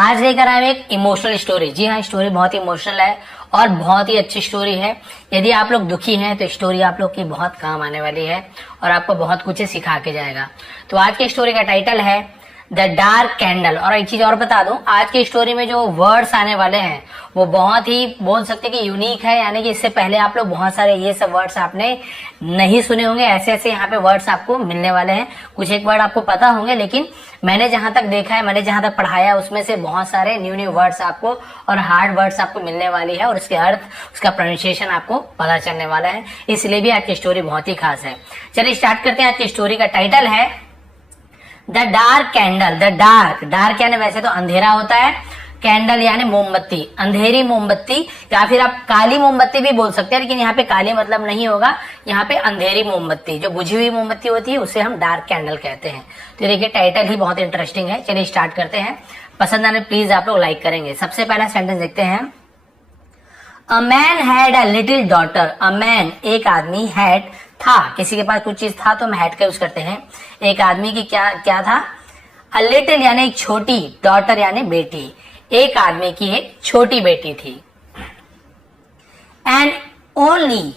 आज लेकर आए एक इमोशनल स्टोरी। जी हाँ, स्टोरी बहुत ही इमोशनल है और बहुत ही अच्छी स्टोरी है। यदि आप लोग दुखी हैं तो स्टोरी आप लोग की बहुत काम आने वाली है और आपको बहुत कुछ सिखा के जाएगा। तो आज की स्टोरी का टाइटल है द डार्क कैंडल। और एक चीज और बता दूं, आज की स्टोरी में जो वर्ड्स आने वाले हैं वो बहुत ही बोल सकते हैं कि यूनिक है, यानी कि इससे पहले आप लोग बहुत सारे ये सब वर्ड्स आपने नहीं सुने होंगे। ऐसे ऐसे यहाँ पे वर्ड्स आपको मिलने वाले हैं। कुछ एक वर्ड आपको पता होंगे, लेकिन मैंने जहां तक देखा है, मैंने जहां तक पढ़ाया, उसमें से बहुत सारे न्यू वर्ड्स आपको और हार्ड वर्ड्स आपको मिलने वाली है और उसके अर्थ, उसका प्रोनाउंसिएशन आपको पता चलने वाला है। इसलिए भी आज की स्टोरी बहुत ही खास है। चलिए स्टार्ट करते हैं। आज की स्टोरी का टाइटल है the dark candle. The dark यानी वैसे तो अंधेरा होता है, कैंडल यानी मोमबत्ती, अंधेरी मोमबत्ती, या फिर आप काली मोमबत्ती भी बोल सकते हैं, लेकिन यहाँ पे काली मतलब नहीं होगा, यहाँ पे अंधेरी मोमबत्ती, जो बुझी हुई मोमबत्ती होती है उसे हम डार्क कैंडल कहते हैं। तो देखिए टाइटल ही बहुत इंटरेस्टिंग है। चलिए स्टार्ट करते हैं। पसंद आने प्लीज आप लोग लाइक करेंगे। सबसे पहला सेंटेंस देखते हैं। A man had a little daughter. A man एक आदमी, हैड था, किसी के पास कुछ चीज था तो हम हैड का यूज करते हैं। एक आदमी की क्या था? अ लिटिल यानी एक छोटी, डॉटर यानी बेटी, एक आदमी की एक छोटी बेटी थी। एंड ओनली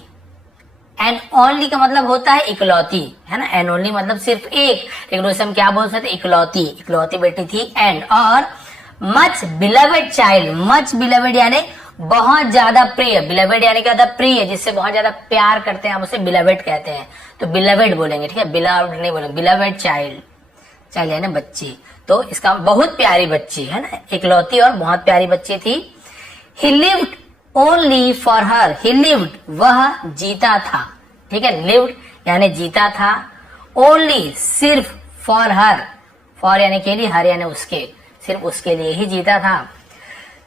का मतलब होता है इकलौती, है ना। एंड ओनली मतलब सिर्फ एक, लेकिन उसे हम क्या बोल सकते? इकलौती बेटी थी। एंड और much beloved child. Much beloved यानी बहुत ज्यादा प्रिय, बिलवेड यानी क्या होता है? प्रिय, जिससे बहुत ज्यादा प्यार करते हैं हम उसे बिलवेड कहते हैं। तो बिलवेड बोलेंगे, ठीक है, बिलव्ड नहीं बोलेंगे। बिलवेड चाइल्ड यानी बच्ची, तो इसका बहुत प्यारी बच्ची, है ना, इकलौती और बहुत प्यारी बच्ची थी। ही lived only for her. He lived वह जीता था, ठीक है, लिव्ड यानी जीता था, ओनली सिर्फ, फॉर हर, फॉर यानी के लिए, हर यानी उसके, सिर्फ उसके लिए ही जीता था।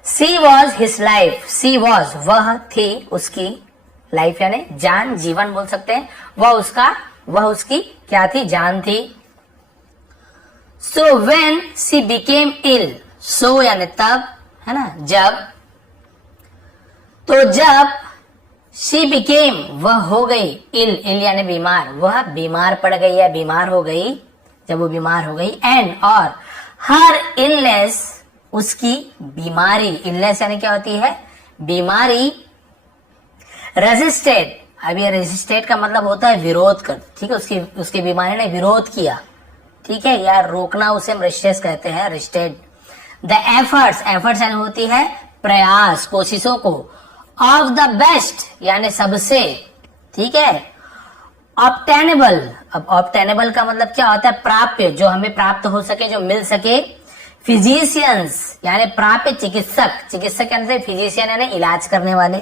She was his life. She was वह थी उसकी, लाइफ यानी जान, जीवन बोल सकते हैं। वह उसकी क्या थी? जान थी। सो वेन सी बिकेम इल। सो यानी तब, है ना, जब, तो जब शी बिकेम वह हो गई, इल यानी बीमार, वह बीमार पड़ गई या बीमार हो गई, जब वो बीमार हो गई। एंड और हर इलनेस उसकी बीमारी, इलनेस यानी क्या होती है? बीमारी। रेजिस्टेड, अब ये रेजिस्टेड का मतलब होता है विरोध कर, ठीक है, उसकी बीमारी ने विरोध किया, ठीक है, या रोकना, उसे हम रेजिस्टेंस कहते हैं, रेजिस्टेड। द एफर्ट्स यानी होती है प्रयास, कोशिशों को। ऑफ द बेस्ट यानी सबसे, ठीक है। ऑब्टेनेबल, अब ऑब्टेनेबल का मतलब क्या होता है? प्राप्य, जो हमें प्राप्त हो सके, जो मिल सके। फिजिशियंस यानी प्राप्य, चिकित्सक यानी फिजिशियन यानी इलाज करने वाले,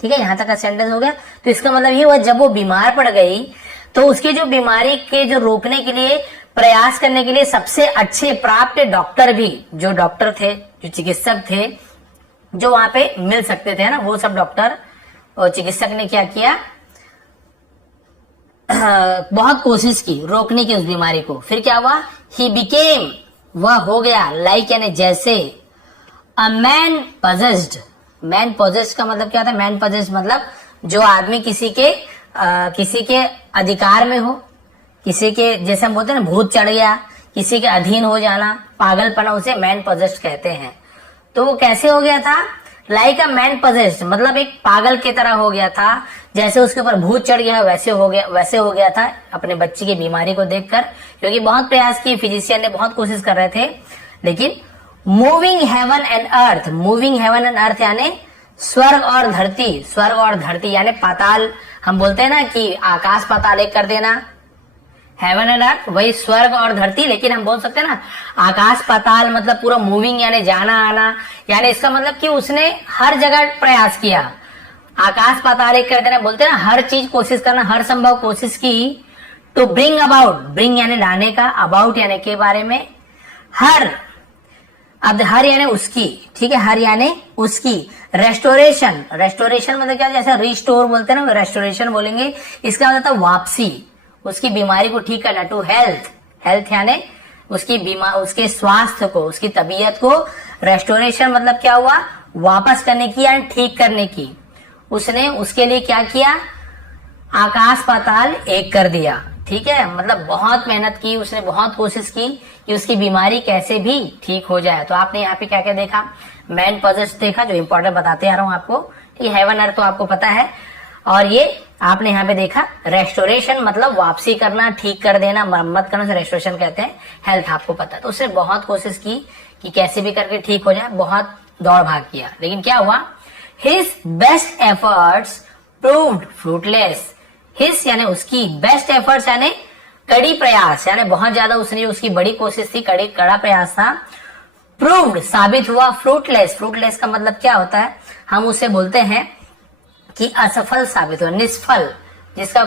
ठीक है। यहां तक का सेंटेंस हो गया। तो इसका मतलब ये हुआ, जब वो बीमार पड़ गई तो उसकी जो बीमारी के जो रोकने के लिए, प्रयास करने के लिए सबसे अच्छे प्राप्य डॉक्टर भी, जो डॉक्टर थे, जो चिकित्सक थे, जो वहां पे मिल सकते थे ना, वो सब डॉक्टर और चिकित्सक ने क्या किया? बहुत कोशिश की रोकने की उस बीमारी को। फिर क्या हुआ? ही बिकेम वह हो गया, लाइक यानी जैसे, a man possessed. Man possessed का मतलब क्या होता है? मैन पजेस्ड मतलब जो आदमी किसी के अधिकार में हो, किसी के, जैसे हम बोलते हैं ना, भूत चढ़ गया, किसी के अधीन हो जाना, पागलपना, उसे मैन पजेस्ड कहते हैं। तो वो कैसे हो गया था? लाइक अ मैन पजेस्ड मतलब एक पागल की तरह हो गया था, जैसे उसके ऊपर भूत चढ़ गया वैसे हो गया था अपने बच्ची की बीमारी को देखकर, क्योंकि बहुत प्रयास किए, फिजिशियन ने बहुत कोशिश कर रहे थे, लेकिन moving heaven and earth. Moving heaven and earth यानी स्वर्ग और धरती यानी पाताल, हम बोलते हैं ना कि आकाश पाताल एक कर देना, हेवन एंड अर्थ, वही स्वर्ग और धरती, लेकिन हम बोल सकते हैं ना आकाश पाताल मतलब पूरा मूविंग यानी जाना आना, यानी इसका मतलब कि उसने हर जगह प्रयास किया। आकाश पाताल एक कर देना, बोलते हैं ना, हर चीज कोशिश करना, हर संभव कोशिश की। टू ब्रिंग अबाउट, ब्रिंग यानी लाने का, अबाउट यानी के बारे में, हर, अब हर यानी उसकी, ठीक है, हर यानी उसकी। रेस्टोरेशन मतलब क्या? जैसे रिस्टोर बोलते हैं ना, रेस्टोरेशन बोलेंगे, इसका मतलब था वापसी, उसकी बीमारी को ठीक करना। टू हेल्थ यानी उसके स्वास्थ्य को, उसकी तबीयत को। रेस्टोरेशन मतलब क्या हुआ? वापस करने की या ठीक करने की। उसने उसके लिए क्या किया? आकाश पाताल एक कर दिया, ठीक है, मतलब बहुत मेहनत की उसने, बहुत कोशिश की कि उसकी बीमारी कैसे भी ठीक हो जाए। तो आपने यहाँ पे क्या क्या देखा, मैन पॉजेस्ड देखा, जो इंपॉर्टेंट बताते आ रहा हूँ आपको, ठीक है। हेवन अर्थ तो आपको पता है। और ये आपने यहाँ पे देखा रेस्टोरेशन, मतलब वापसी करना, ठीक कर देना, मरम्मत करना से रेस्टोरेशन कहते हैं। हेल्थ आपको पता है। तो उसने बहुत कोशिश की कि कैसे भी करके ठीक हो जाए, बहुत दौड़ भाग किया, लेकिन क्या हुआ, his best efforts proved fruitless. His यानी उसकी, बेस्ट एफर्ट्स यानी कड़ी प्रयास, यानी बहुत ज्यादा उसने, उसकी बड़ी कोशिश थी, कड़ा प्रयास था, प्रूव्ड साबित हुआ फ्रूटलेस। फ्रूटलेस का मतलब क्या होता है, हम उसे बोलते हैं कि असफल साबित हुआ, निष्फल, जिसका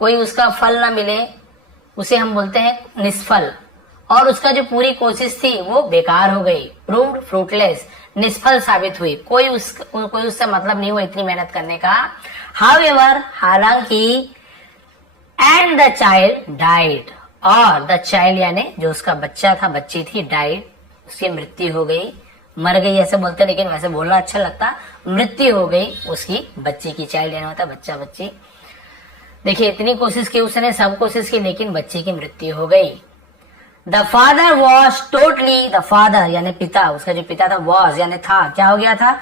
कोई उसका फल ना मिले उसे हम बोलते हैं निष्फल। और उसका जो पूरी कोशिश थी वो बेकार हो गई, प्रूव्ड फ्रूटलेस, निष्फल साबित हुई, कोई उससे मतलब नहीं हुआ इतनी मेहनत करने का। हाउएवर, हालांकि, एंड द चाइल्ड डाइड, और द चाइल्ड यानी जो उसका बच्चा था, बच्ची थी, डाइड, उसकी मृत्यु हो गई, मर गई ऐसे बोलते, लेकिन वैसे बोलना अच्छा लगता, मृत्यु हो गई उसकी बच्ची की। चाइल्ड यानी होता बच्चा, बच्ची। देखिए इतनी कोशिश की उसने, सब कोशिश की, लेकिन बच्ची की मृत्यु हो गई। The father was totally, the father यानी पिता, उसका जो पिता था, वॉज यानी था, क्या हो गया था,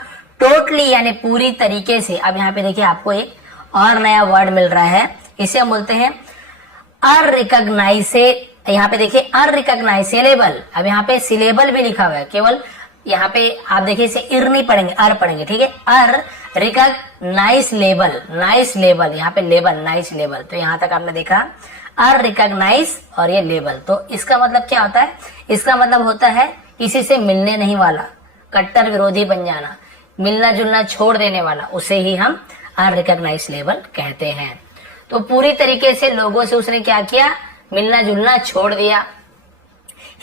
टोटली यानी पूरी तरीके से। अब यहाँ पे देखिए आपको एक और नया वर्ड मिल रहा है, इसे हम बोलते हैं अनरिकॉग्नाइजे। यहाँ पे देखिए अनरिकॉग्नाइजेबल, अब यहाँ पे सिलेबल भी लिखा हुआ है, केवल यहाँ पे आप देखिए इसे इर नहीं पढ़ेंगे, अर पढ़ेंगे, ठीक है। अर रिकॉग्नाइज लेबल, नाइस लेबल, यहाँ पे लेबल, नाइस लेबल। तो यहाँ तक आपने देखा अर रिकॉग्नाइज और ये लेबल। तो इसका मतलब क्या होता है, इसका मतलब होता है किसी से मिलने नहीं वाला, कट्टर विरोधी बन जाना, मिलना जुलना छोड़ देने वाला, उसे ही हम अनरिकॉग्नाइज लेबल कहते हैं। तो पूरी तरीके से लोगों से उसने क्या किया, मिलना जुलना छोड़ दिया।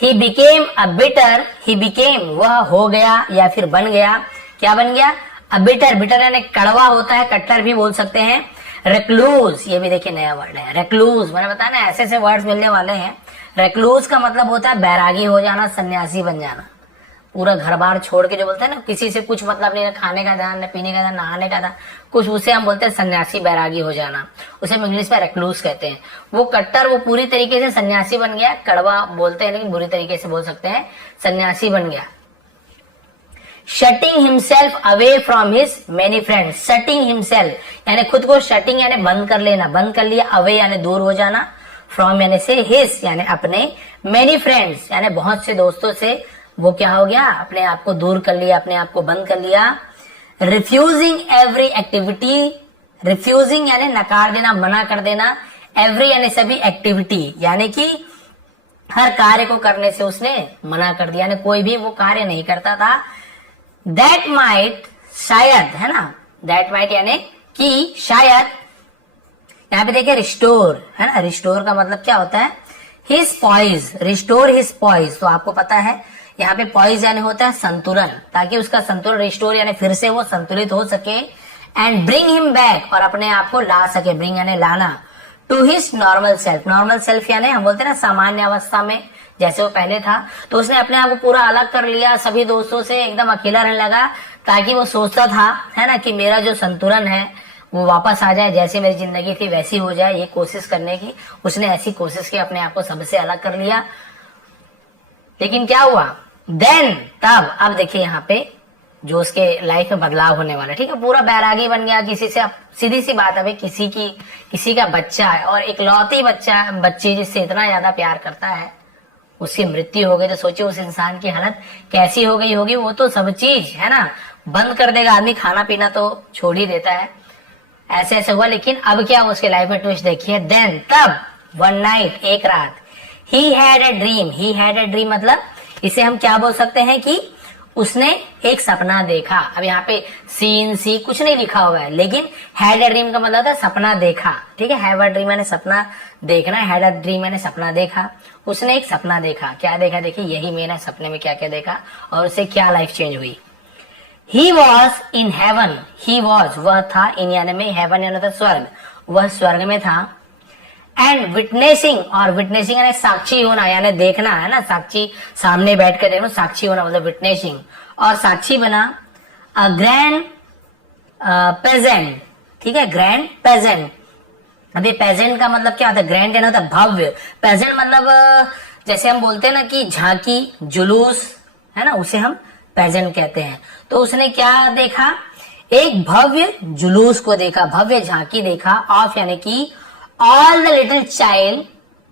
He became a bitter, he became वह हो गया या फिर बन गया, क्या बन गया, अ बिटर, बिटर यानी कड़वा होता है, कट्टर भी बोल सकते हैं। रेक्लूज, ये भी देखिए नया वर्ड है, रेक्लूज, मैंने बताया ना ऐसे ऐसे वर्ड्स मिलने वाले हैं। रेक्लूज का मतलब होता है बैरागी हो जाना, सन्यासी बन जाना, पूरा घर बार छोड़ के, जो बोलते हैं ना किसी से कुछ मतलब नहीं, खाने का ध्यान, न पीने का ध्यान, नहाने का ध्यान, कुछ, उसे हम बोलते हैं सन्यासी, बैरागी हो जाना, उसे हम इंग्लिश में रेक्लूज कहते हैं। वो कट्टर, वो पूरी तरीके से सन्यासी बन गया, कड़वा बोलते हैं लेकिन बुरी तरीके से बोल सकते हैं, सन्यासी बन गया। Shutting himself away from his many friends, shutting himself यानी खुद को, शटिंग यानी बंद कर लेना, बंद कर लिया, अवे यानी दूर हो जाना, फ्रॉम यानी से, हिज यानी अपने, मेनी फ्रेंड्स यानी बहुत से दोस्तों से वो क्या हो गया, अपने आप को दूर कर लिया, अपने आप को बंद कर लिया। रिफ्यूजिंग एवरी एक्टिविटी, रिफ्यूजिंग यानी नकार देना, मना कर देना, एवरी यानी सभी, एक्टिविटी यानी कि हर कार्य को करने से उसने मना कर दिया, यानी कोई भी वो कार्य नहीं करता था। दैट माइट, शायद, है ना, दैट माइट यानी कि शायद, यहाँ पे देखिए रिस्टोर, है ना, रिस्टोर का मतलब क्या होता है, his poise, restore his poise. तो आपको पता है यहाँ पे पॉइज यानी होता है संतुलन, ताकि उसका संतुलन, रिस्टोर यानी फिर से वो संतुलित हो सके, एंड ब्रिंग हिम बैक, और अपने आप को ला सके, ब्रिंग यानी लाना, to his normal self, normal self यानी हम बोलते हैं ना सामान्य अवस्था में जैसे वो पहले था। तो उसने अपने आप को पूरा अलग कर लिया, सभी दोस्तों से एकदम अकेला रहने लगा, ताकि वो सोचता था, है ना, कि मेरा जो संतुलन है वो वापस आ जाए, जैसे मेरी जिंदगी थी वैसी हो जाए, ये कोशिश करने की उसने ऐसी कोशिश की, अपने आप को सबसे अलग कर लिया। लेकिन क्या हुआ, देन, तब, अब देखिए यहाँ पे जो उसके लाइफ में बदलाव होने वाला है, ठीक है, पूरा बैरागी बन गया किसी से। सीधी सी बात है भाई, किसी का बच्चा है और इकलौती बच्ची जिससे इतना ज्यादा प्यार करता है, उसकी मृत्यु हो गई, तो सोचिए उस इंसान की हालत कैसी हो गई होगी। वो तो सब चीज, है ना, बंद कर देगा आदमी, खाना पीना तो छोड़ ही देता है, ऐसे ऐसे हुआ। लेकिन अब क्या उसके लाइफ में ट्विस्ट देखिए, देन, तब, वन नाइट, एक रात, he had a dream, he had a dream मतलब इसे हम क्या बोल सकते हैं कि उसने एक सपना देखा। अब यहाँ पे सीन सी कुछ नहीं लिखा हुआ है, लेकिन हैड ए ड्रीम का मतलब था सपना देखा, ठीक है, हैव अ ड्रीम मैंने सपना देखना, हैड अ ड्रीम मैंने सपना देखा। उसने एक सपना देखा, क्या देखा, देखिए यही मेरा सपने में क्या क्या देखा और उससे क्या लाइफ चेंज हुई। He was in heaven, he was वह था, इन यानी में, हेवन यानी था स्वर्ग, वह स्वर्ग में था। एंड विटनेसिंग, और विटनेसिंग यानी साक्षी होना, यानी देखना, है ना, साक्षी सामने बैठ कर देखना, साक्षी होना मतलब विटनेसिंग, और साक्षी बना अ ग्रैंड पेजेंट, ठीक है, ग्रैंड पेजेंट अभी पेजेंट का मतलब क्या होता है, ग्रैंड यानी होता है भव्य। पेजेंट मतलब जैसे हम बोलते हैं ना कि झांकी, जुलूस, है ना, उसे हम पेजेंट कहते हैं। तो उसने क्या देखा, एक भव्य जुलूस को देखा, भव्य झांकी देखा ऑफ यानी कि all the little child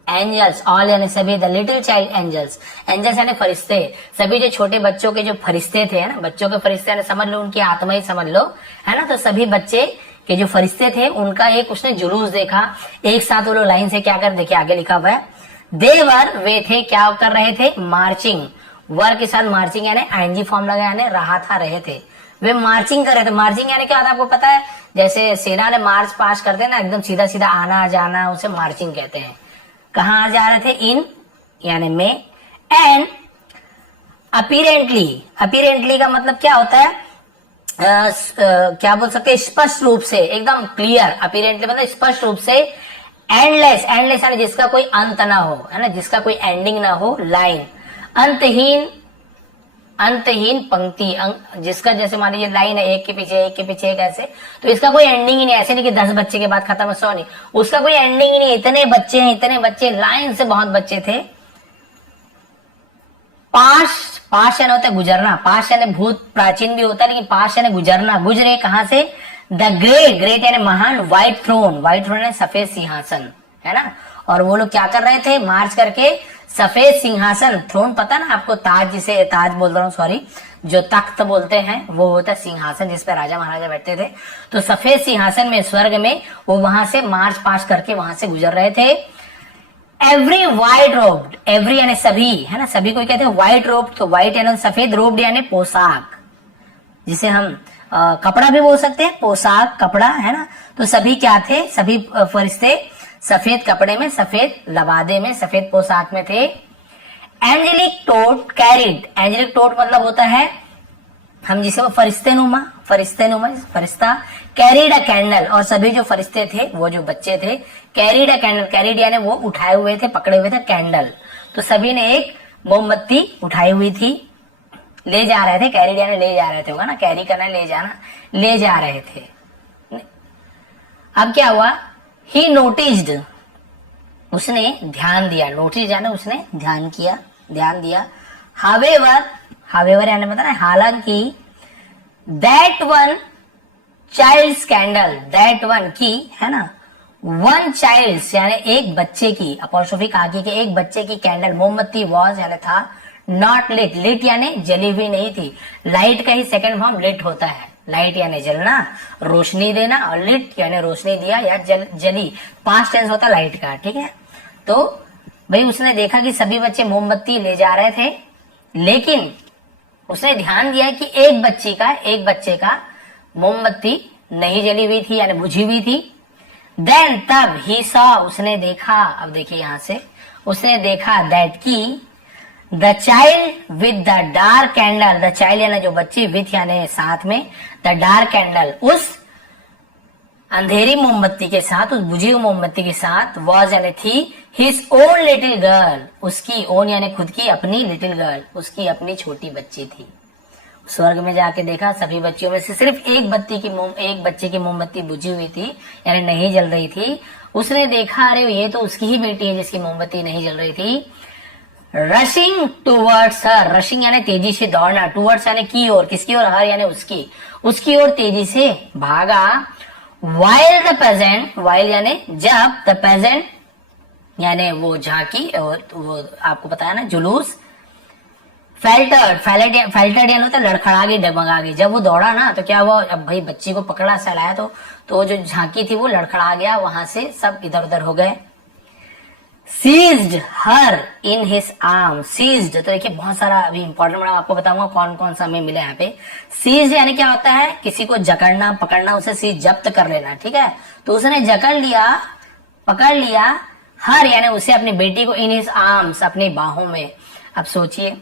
angels, all यानी सभी, the little child angels, angels यानी फरिश्ते, सभी जो छोटे बच्चों के जो फरिश्ते थे, है ना, बच्चों के फरिश्ते यानी समझ लो उनकी आत्मा ही समझ लो, है ना, तो सभी बच्चे के जो फरिश्ते थे उनका एक उसने जुलूस देखा। एक साथ वो लोग लाइन से क्या कर, देखिए आगे लिखा हुआ है, देवर वे थे, क्या कर रहे थे, मार्चिंग, वर के साथ मार्चिंग यानी आईएनजी फॉर्म लगा यानी रहा था, रहे थे, वे मार्चिंग कर रहे थे। मार्चिंग यानी क्या होता है आपको पता है, जैसे सेना ने मार्च पास करते हैं ना, एकदम सीधा सीधा आना जाना, उसे मार्चिंग कहते हैं। कहाँ जा रहे थे, इन यानी में, एंड अपीरेंटली, अपीरेंटली का मतलब क्या होता है, क्या बोल सकते हैं, स्पष्ट रूप से, एकदम क्लियर, अपीरेंटली मतलब स्पष्ट रूप से, एंडलेस, एंडलेस यानी जिसका कोई अंत ना हो, है ना, जिसका कोई एंडिंग ना हो, लाइन, अंतहीन, अंतहीन पंक्ति, जिसका जैसे मान लीजिए लाइन है एक के पीछे एक ऐसे, तो इसका कोई एंडिंग ही नहीं, ऐसे नहीं कि 10 बच्चे के बाद खत्म है, 100 नहीं, उसका कोई एंडिंग ही नहीं, इतने बच्चे हैं, इतने बच्चे, लाइन से बहुत बच्चे थे। पाश, पाश यानी होता है गुजरना, पाश यानी भूत प्राचीन भी होता है, लेकिन पाश यानी गुजरना, गुजरे कहां से, द ग्रेट, ग्रेट यानी महान, व्हाइट थ्रोन, व्हाइट थ्रोन यानी सफेद सिंहासन, है ना, और वो लोग क्या कर रहे थे, मार्च करके सफेद सिंहासन, थ्रोन पता ना आपको, ताज, जिसे ताज बोल रहा हूँ सॉरी, जो तख्त बोलते हैं वो होता है सिंहासन जिसपे राजा महाराजा बैठते थे, तो सफेद सिंहासन में स्वर्ग में वो वहां से मार्च पास करके वहां से गुजर रहे थे। एवरी व्हाइट रोब्ड, एवरी यानी सभी, है ना, सभी को कहते हैं व्हाइट रोब्ड, तो व्हाइट यानी सफेद, रोब्ड यानी पोशाक, जिसे हम कपड़ा भी बोल सकते हैं, पोशाक कपड़ा, है ना, तो सभी क्या थे, सभी फरिश्ते सफेद कपड़े में, सफेद लबादे में, सफेद पोशाक में थे। एंजेलिक टोट कैरिड, एंजेलिक टोट मतलब होता है हम जिसे वो फरिश्ते नुमा, फरिश्ता, कैरिड अ कैंडल, और सभी जो फरिश्ते थे, वो जो बच्चे थे, कैरिड अ कैंडल, कैरिड यानी वो उठाए हुए थे, पकड़े हुए थे, कैंडल, तो सभी ने एक मोमबत्ती उठाई हुई थी, ले जा रहे थे, कैरिड यानी ले जा रहे थे, होगा ना, कैरी करना, ले जाना, ले जा रहे थे। अब क्या हुआ, ही नोटिस्ड, उसने ध्यान दिया, नोटिस यानी उसने ध्यान किया, ध्यान दिया। हावेवर, हावेवर यानी मतलब ना हालांकि, that one child candle, that one की, है ना, वन चाइल्ड यानी एक बच्चे की, अपॉस्ट्रोफी आगे के एक बच्चे की कैंडल, मोमबत्ती, वॉज यानी था, नॉट लिट, लिट यानी जली हुई नहीं थी, लाइट का ही सेकंड फॉर्म लिट होता है, लाइट यानी जलना, रोशनी देना, और लिट यानी रोशनी दिया या जली, पास्ट टेंस होता लाइट का, ठीक है। तो भाई उसने देखा कि सभी बच्चे मोमबत्ती ले जा रहे थे, लेकिन उसने ध्यान दिया कि एक बच्चे का मोमबत्ती नहीं जली हुई थी यानी बुझी हुई थी। देन तब ही सॉ, उसने देखा, अब देखिए यहां से, उसने देखा दैट की, the child with the dark candle, the child यानी जो बच्ची, विथ यानी साथ में, द डार्क कैंडल उस अंधेरी मोमबत्ती के साथ, उस बुझी हुई मोमबत्ती के साथ, वॉज यानी थी, हिज ओन लिटिल गर्ल, उसकी ओन यानी खुद की, अपनी लिटिल गर्ल, उसकी अपनी छोटी बच्ची थी। स्वर्ग में जाके देखा सभी बच्चियों में से सिर्फ एक बच्चे की मोमबत्ती बुझी हुई थी यानी नहीं जल रही थी। उसने देखा अरे ये तो उसकी ही बेटी है जिसकी मोमबत्ती नहीं जल रही थी। रशिंग टूवर्ड्स हर, रशिंग यानी तेजी से दौड़ना, टूवर्ड्स यानी की ओर, किसकी ओर, हर यानी उसकी ओर तेजी से भागा। वाइल द पेजेंट, वाइल यानी जब, द पेजेंट यानी वो झांकी, और वो आपको पता है ना जुलूस, फेल्टर्ड यानी होता है लड़खड़ा गई, डगमगा गई। जब वो दौड़ा ना तो क्या हुआ, अब भाई बच्ची को पकड़ा सहलाया तो जो झांकी थी वो लड़खड़ा गया, वहां से सब इधर उधर हो गए। Seized her in his arm, seized तो देखिए बहुत सारा अभी इंपॉर्टेंट वर्ड आपको बताऊंगा कौन कौन सा हमें मिला यहाँ पे। सीज्ड यानी क्या होता है, किसी को जकड़ना, पकड़ना, उसे सीज जब्त कर लेना, ठीक है। तो उसने जकड़ लिया, पकड़ लिया, हर यानी उसे, अपनी बेटी को, इन हिज आर्म्स, अपनी बाहों में। अब सोचिए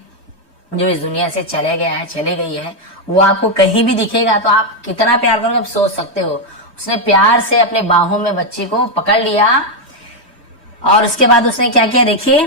जो इस दुनिया से चले गया है, चली गई है, वो आपको कहीं भी दिखेगा तो आप कितना प्यार करोगे, आप सोच सकते हो। उसने प्यार से अपने बाहों में बच्ची को पकड़ लिया और उसके बाद उसने क्या किया देखिए।